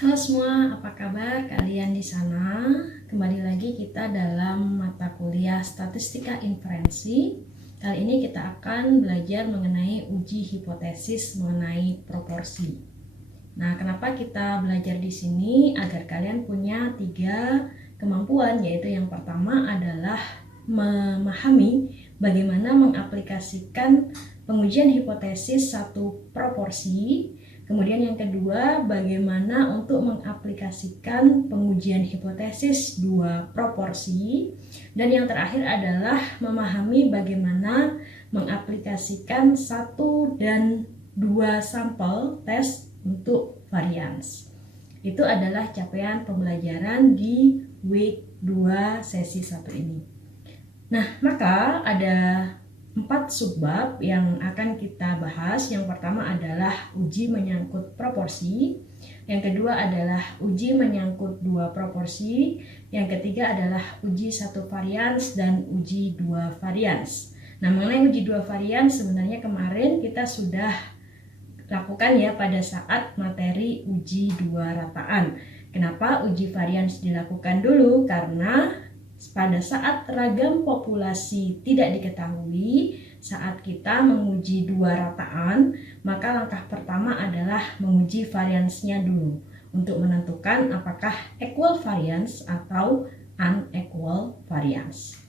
Halo semua, apa kabar kalian di sana? Kembali lagi kita dalam mata kuliah Statistika Inferensi. Kali ini kita akan belajar mengenai uji hipotesis mengenai proporsi. Nah, kenapa kita belajar di sini? Agar kalian punya 3 kemampuan, yaitu yang pertama adalah memahami bagaimana mengaplikasikan pengujian hipotesis satu proporsi. Kemudian yang kedua, bagaimana untuk mengaplikasikan pengujian hipotesis dua proporsi. Dan yang terakhir adalah memahami bagaimana mengaplikasikan 1 dan 2 sampel tes untuk varians. Itu adalah capaian pembelajaran di week 2 sesi 1 ini. Nah, maka ada 4 subbab yang akan kita bahas. Yang pertama adalah uji menyangkut proporsi. Yang kedua adalah uji menyangkut 2 proporsi. Yang ketiga adalah uji 1 varians dan uji 2 varians. Nah, mengenai uji 2 varians sebenarnya kemarin kita sudah lakukan ya pada saat materi uji 2 rataan. Kenapa uji varians dilakukan dulu? Karena pada saat ragam populasi tidak diketahui, saat kita menguji 2 rataan, maka langkah pertama adalah menguji variansnya dulu untuk menentukan apakah equal variance atau unequal variance.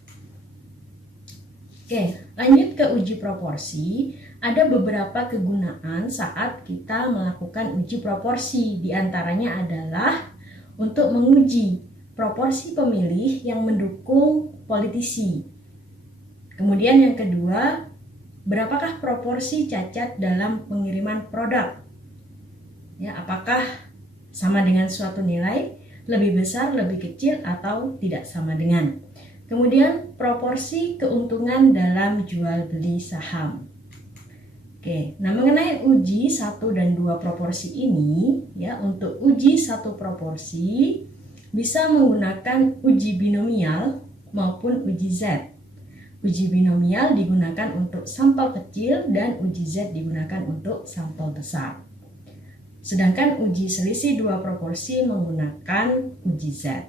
Oke, lanjut ke uji proporsi. Ada beberapa kegunaan saat kita melakukan uji proporsi. Di antaranya adalah untuk menguji proporsi pemilih yang mendukung politisi. Kemudian yang kedua, berapakah proporsi cacat dalam pengiriman produk? Ya, apakah sama dengan suatu nilai, lebih besar, lebih kecil, atau tidak sama dengan? Kemudian proporsi keuntungan dalam jual beli saham. Oke, nah mengenai uji 1 dan 2 proporsi ini, ya, untuk uji 1 proporsi bisa menggunakan uji binomial maupun uji Z. Uji binomial digunakan untuk sampel kecil dan uji Z digunakan untuk sampel besar. Sedangkan uji selisih 2 proporsi menggunakan uji Z.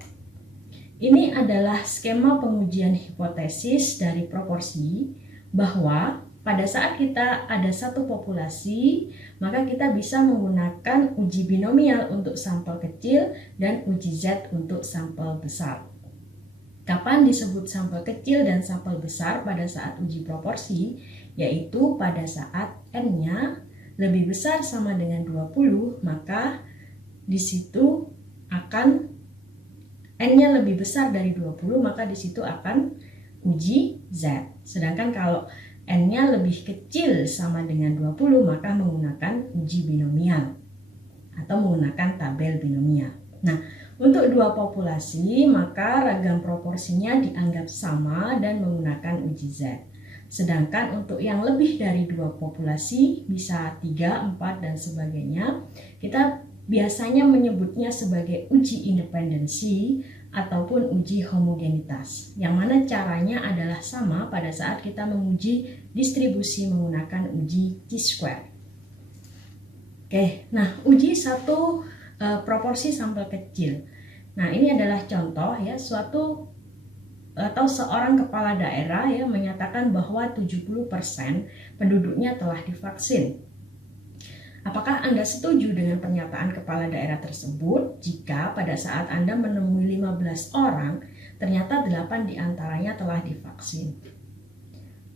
Ini adalah skema pengujian hipotesis dari proporsi bahwa pada saat kita ada satu populasi, maka kita bisa menggunakan uji binomial untuk sampel kecil dan uji Z untuk sampel besar. Kapan disebut sampel kecil dan sampel besar pada saat uji proporsi? Yaitu pada saat N-nya lebih besar sama dengan 20, maka di situ akan N-nya lebih besar dari 20, maka di situ akan uji Z. Sedangkan kalau N-nya lebih kecil sama dengan 20, maka menggunakan uji binomial atau menggunakan tabel binomial. Nah, untuk 2 populasi, maka ragam proporsinya dianggap sama dan menggunakan uji Z. Sedangkan untuk yang lebih dari 2 populasi, bisa 3, 4, dan sebagainya, kita biasanya menyebutnya sebagai uji independensi ataupun uji homogenitas, yang mana caranya adalah sama pada saat kita menguji distribusi menggunakan uji T-square. Oke, nah uji 1 proporsi sampel kecil. Nah, ini adalah contoh ya, suatu atau seorang kepala daerah ya menyatakan bahwa 70% penduduknya telah divaksin. Apakah Anda setuju dengan pernyataan kepala daerah tersebut jika pada saat Anda menemui 15 orang, ternyata 8 diantaranya telah divaksin?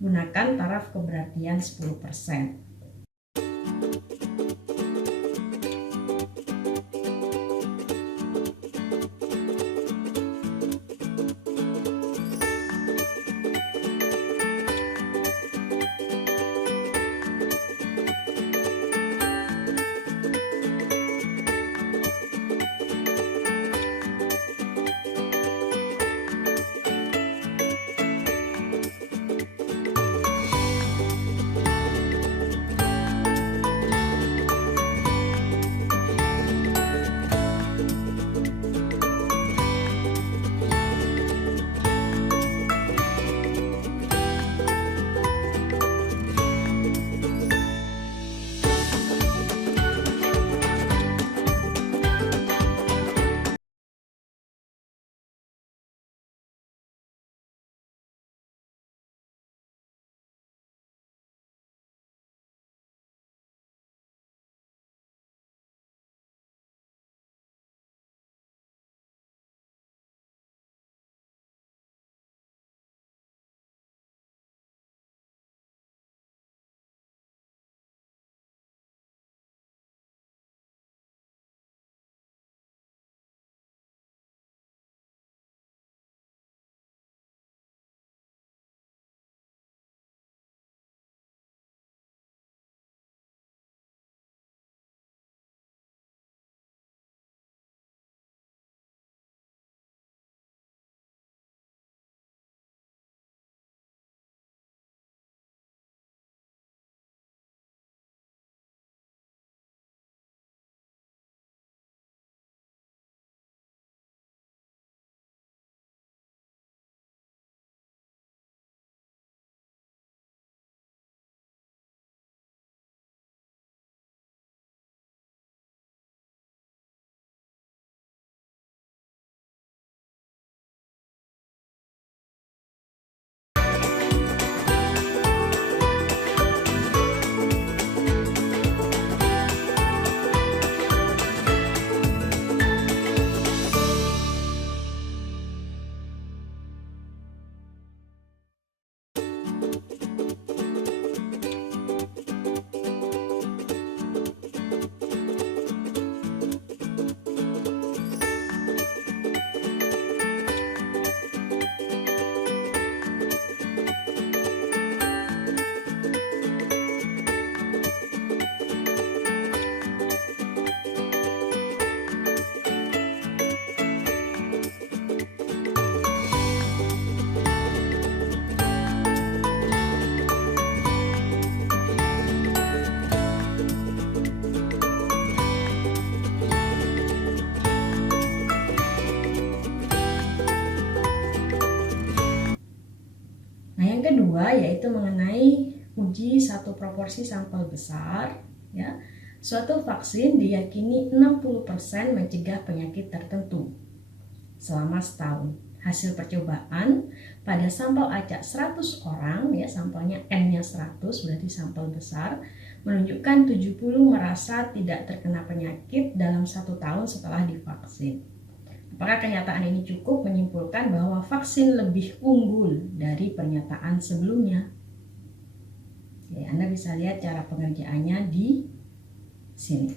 Gunakan taraf keberhasilan 10%. kedua yaitu mengenai uji satu proporsi sampel besar, ya. Suatu vaksin diyakini 60% mencegah penyakit tertentu selama setahun. Hasil percobaan pada sampel acak 100 orang, ya, sampelnya N-nya 100, berarti sampel besar, menunjukkan 70 merasa tidak terkena penyakit dalam 1 tahun setelah divaksin. Apakah kenyataan ini cukup menyimpulkan bahwa vaksin lebih unggul dari pernyataan sebelumnya? Ya, Anda bisa lihat cara pengerjaannya di sini.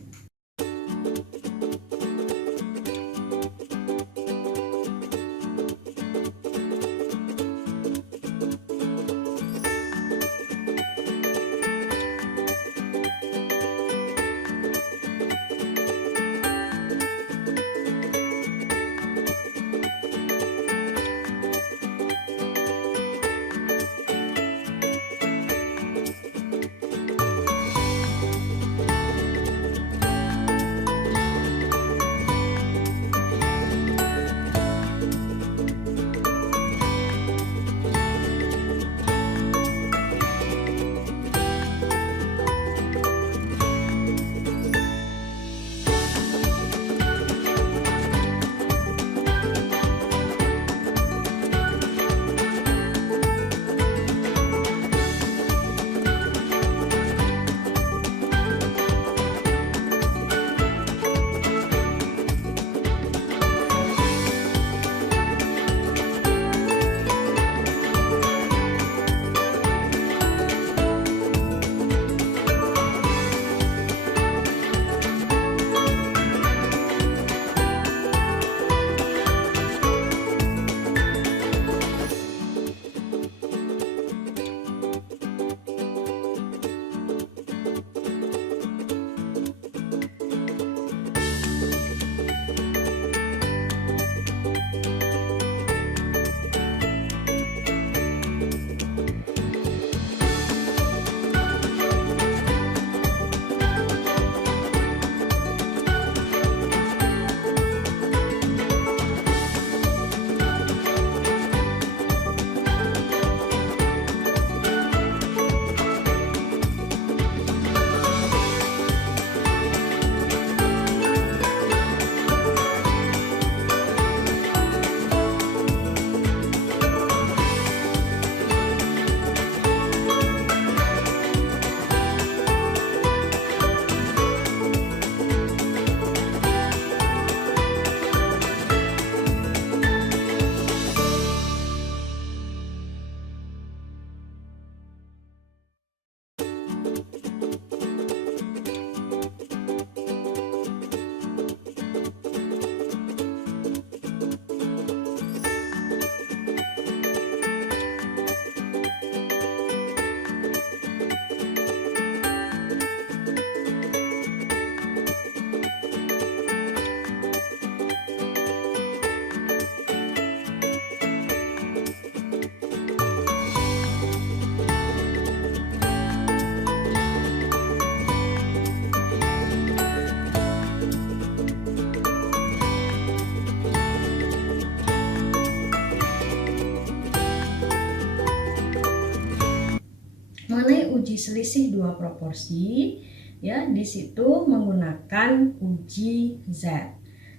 Mengenai uji selisih dua proporsi, ya, di situ menggunakan uji Z.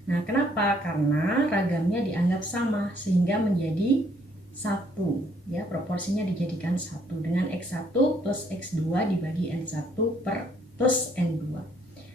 Nah, kenapa? Karena ragamnya dianggap sama sehingga menjadi 1, ya, proporsinya dijadikan 1 dengan X1 plus X2 dibagi N1 per plus N2.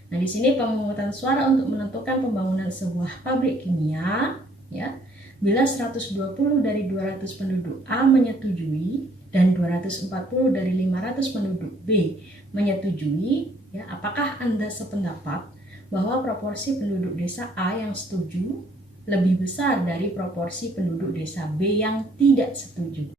Nah, di sini pemungutan suara untuk menentukan pembangunan sebuah pabrik kimia, ya, bila 120 dari 200 penduduk A menyetujui dan 240 dari 500 penduduk B menyetujui, ya, apakah Anda sependapat bahwa proporsi penduduk desa A yang setuju lebih besar dari proporsi penduduk desa B yang tidak setuju?